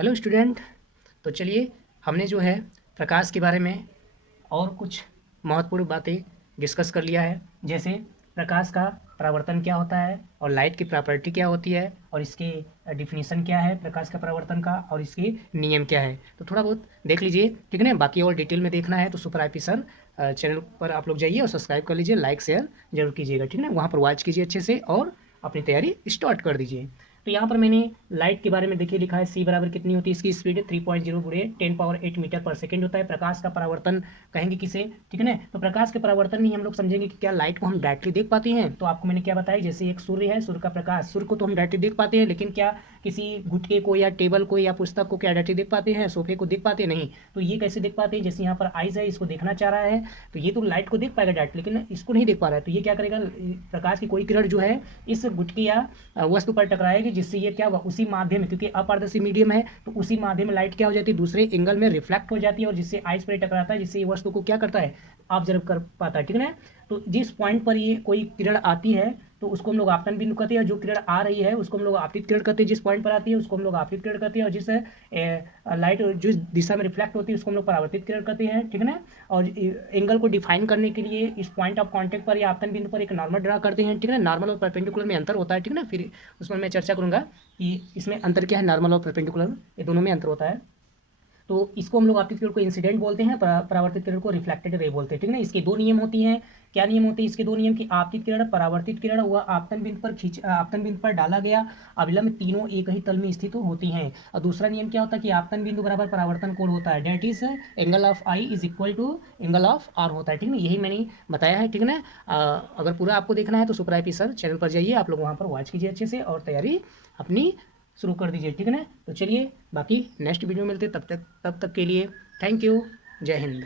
Hello student. तो चलिए हमने जो है प्रकाश के बारे में और कुछ महत्वपूर्ण बातें डिस्कस कर लिया है। जैसे प्रकाश का परावर्तन क्या होता है और लाइट की प्रॉपर्टी क्या होती है और इसके डिफिनीशन क्या है प्रकाश का परावर्तन का और इसके नियम क्या है। तो थोड़ा बहुत देख लीजिए, ठीक है ना। बाकी और डिटेल में देखना है तो सुपर आईपी सर चैनल पर आप लोग जाइए और सब्सक्राइब कर लीजिए, लाइक शेयर जरूर कीजिएगा, ठीक है ना। वहाँ पर वॉच कीजिए अच्छे से और अपनी तैयारी स्टार्ट कर दीजिए। तो यहाँ पर मैंने लाइट के बारे में देखिए लिखा है सी बराबर कितनी होती है, इसकी स्पीड 3.0 गुणे 10 पावर 8 मीटर पर सेकंड होता है। प्रकाश का परावर्तन कहेंगे किसे, ठीक है ना। तो प्रकाश के परावर्तन में हम लोग समझेंगे कि क्या लाइट को हम डायरेक्टली देख पाते हैं। तो आपको मैंने क्या बताया, जैसे एक सूर्य है, सूर्य का प्रकाश, सूर्य को तो हम डायरेक्टली देख पाते हैं, लेकिन क्या किसी गुटके को या टेबल को या पुस्तक को क्या डायरेक्टली देख पाते हैं, सोफे को देख पाते नहीं। तो ये कैसे देख पाते हैं, जैसे यहाँ पर आइज है, इसको देखना चाह रहा है तो ये तो लाइट को देख पाएगा डायरेक्ट, लेकिन इसको नहीं देख पा रहा है। तो ये क्या करेगा, प्रकाश की कोई किरण जो है इस गुटके या वस्तु पर टकराएगी, जिससे ये क्या हुआ, उसी माध्यम, क्योंकि अपारदर्शी मीडियम है तो उसी माध्यम में लाइट क्या हो जाती है, दूसरे एंगल में रिफ्लेक्ट हो जाती है और जिससे आइस पर टकराता है, जिससे ये वस्तु को क्या करता है, ऑब्जर्व कर पाता है, ठीक है ना। तो जिस पॉइंट पर ये कोई किरण आती है तो उसको हम लोग आपतन बिंदु कहते हैं, और जो किरण आ रही है उसको हम लोग आपतित किरण कहते हैं। जिस पॉइंट पर आती है उसको हम लोग आपतित किरण कहते हैं, और जिस लाइट जिस दिशा में रिफ्लेक्ट होती है उसको हम लोग परावर्तित किरण कहते हैं, ठीक है ना। और एंगल को डिफाइन करने के लिए इस पॉइंट ऑफ कांटेक्ट पर या आपतन बिंदु पर एक नॉर्मल ड्रा करते हैं, ठीक है ना। नॉर्मल और परपेंडिकुलर में अंतर होता है, ठीक है ना। फिर उसमें मैं चर्चा करूंगा कि इसमें अंतर क्या है, नॉर्मल और परपेंडिकुलर, ये दोनों में अंतर होता है। तो इसको हम लोग आपतित किरण को इंसिडेंट बोलते हैं, परावर्तित किरण को रिफ्लेक्टेड रे बोलते हैं, ठीक है ना। इसके दो नियम होती हैं। क्या नियम होते हैं इसके दो नियम, की आपतित किरण परावर्तित किरण वह आपतन बिंदु पर आपतन बिंदु पर डाला गया अभिलंब तीनों एक ही तल में स्थित होती हैं। और दूसरा नियम क्या होता है कि आपतन बिंदु बराबर परावर्तन कोण होता है, that is angle of i is equal to angle of r होता है, ठीक है ना। यही मैंने बताया है, ठीक है ना। अगर पूरा आपको देखना है तो सुपर आईपी सर चैनल पर जाइए, आप लोग वहाँ पर वॉच कीजिए अच्छे से और तैयारी अपनी शुरू कर दीजिए, ठीक है ना। तो चलिए बाकी नेक्स्ट वीडियो में मिलते, तब तक के लिए थैंक यू, जय हिंद।